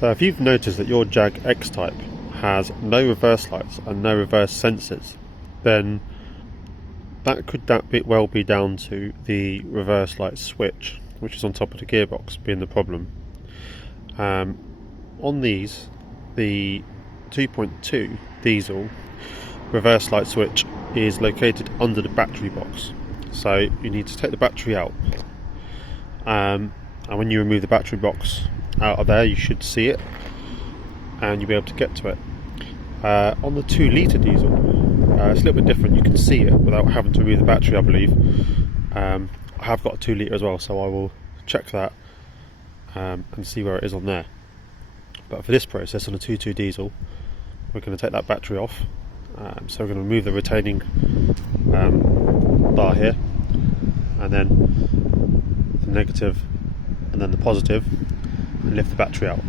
So if you've noticed that your Jag X-Type has no reverse lights and no reverse sensors, then that could well be down to the reverse light switch, which is on top of the gearbox, being the problem. On these, the 2.2 diesel reverse light switch is located under the battery box, so you need to take the battery out, and when you remove the battery box out of there, you should see it and you'll be able to get to it. On the 2 litre diesel, it's a little bit different. You can see it without having to remove the battery, I believe. I have got a 2 litre as well, so I will check that and see where it is on there. But for this process, on a 2.2 diesel, we're going to take that battery off. So we're going to remove the retaining bar here, and then the negative, and then the positive, and lift the battery out.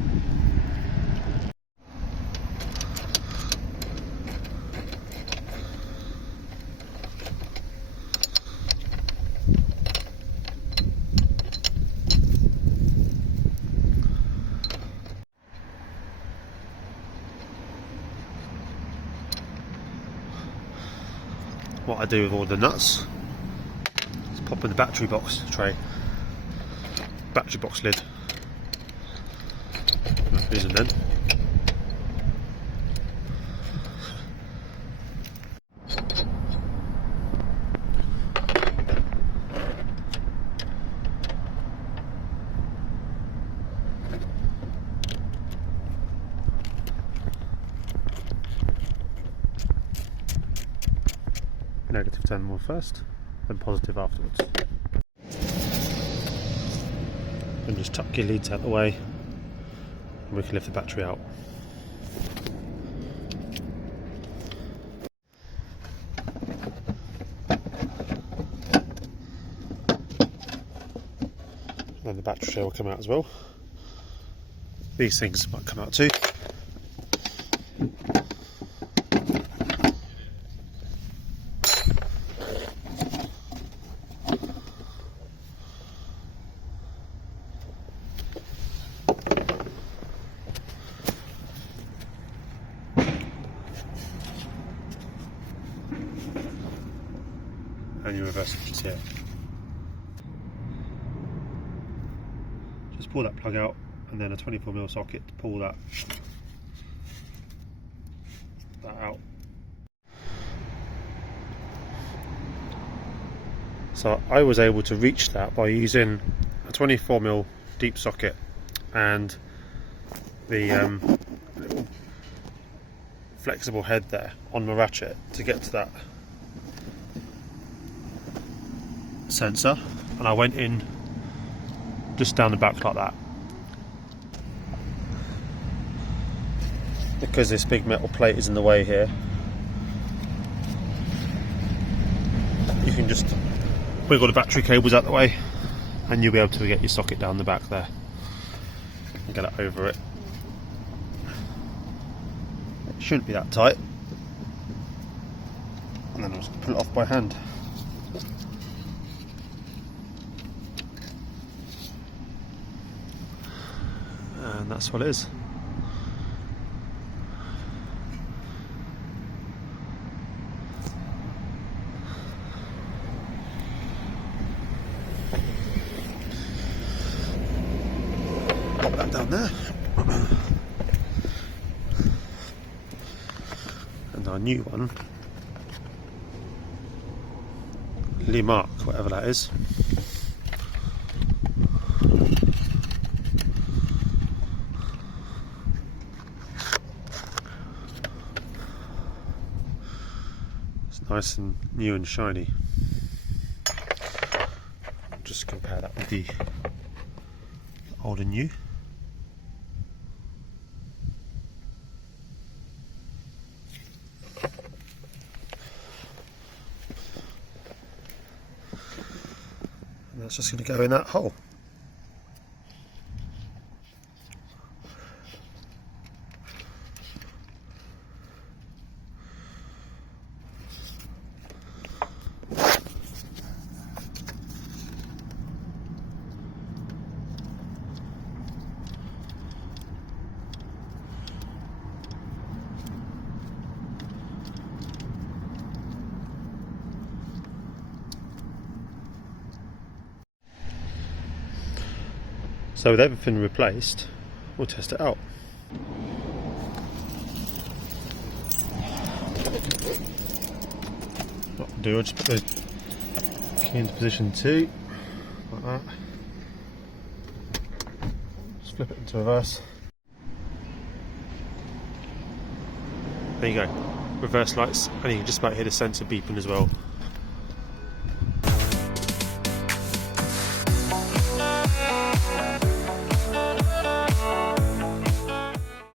What I do with all the nuts is pop in the battery box tray, battery box lid, these and then. Negative terminal first, then positive afterwards. And just tuck your leads out of the way, and we can lift the battery out. Then the battery tray will come out as well. These things might come out too. And your reverse switch is here. Just pull that plug out, and then a 24mm socket to pull that out. So I was able to reach that by using a 24mm deep socket and the little flexible head there on the ratchet to get to that sensor, and I went in just down the back like that. Because this big metal plate is in the way here, you can just wiggle the battery cables out the way and you'll be able to get your socket down the back there and get it over it. It shouldn't be that tight, and then I'll just pull it off by hand. And that's what it is. Pop that down there. And our new one, Limark, whatever that is. Nice and new and shiny. Just compare that with the old and new. And that's just going to go in that hole. So with everything replaced, we'll test it out. What I'll do, I'll just put the key into position 2, like that. Just flip it into reverse. There you go, reverse lights, and you can just about hear the sensor beeping as well.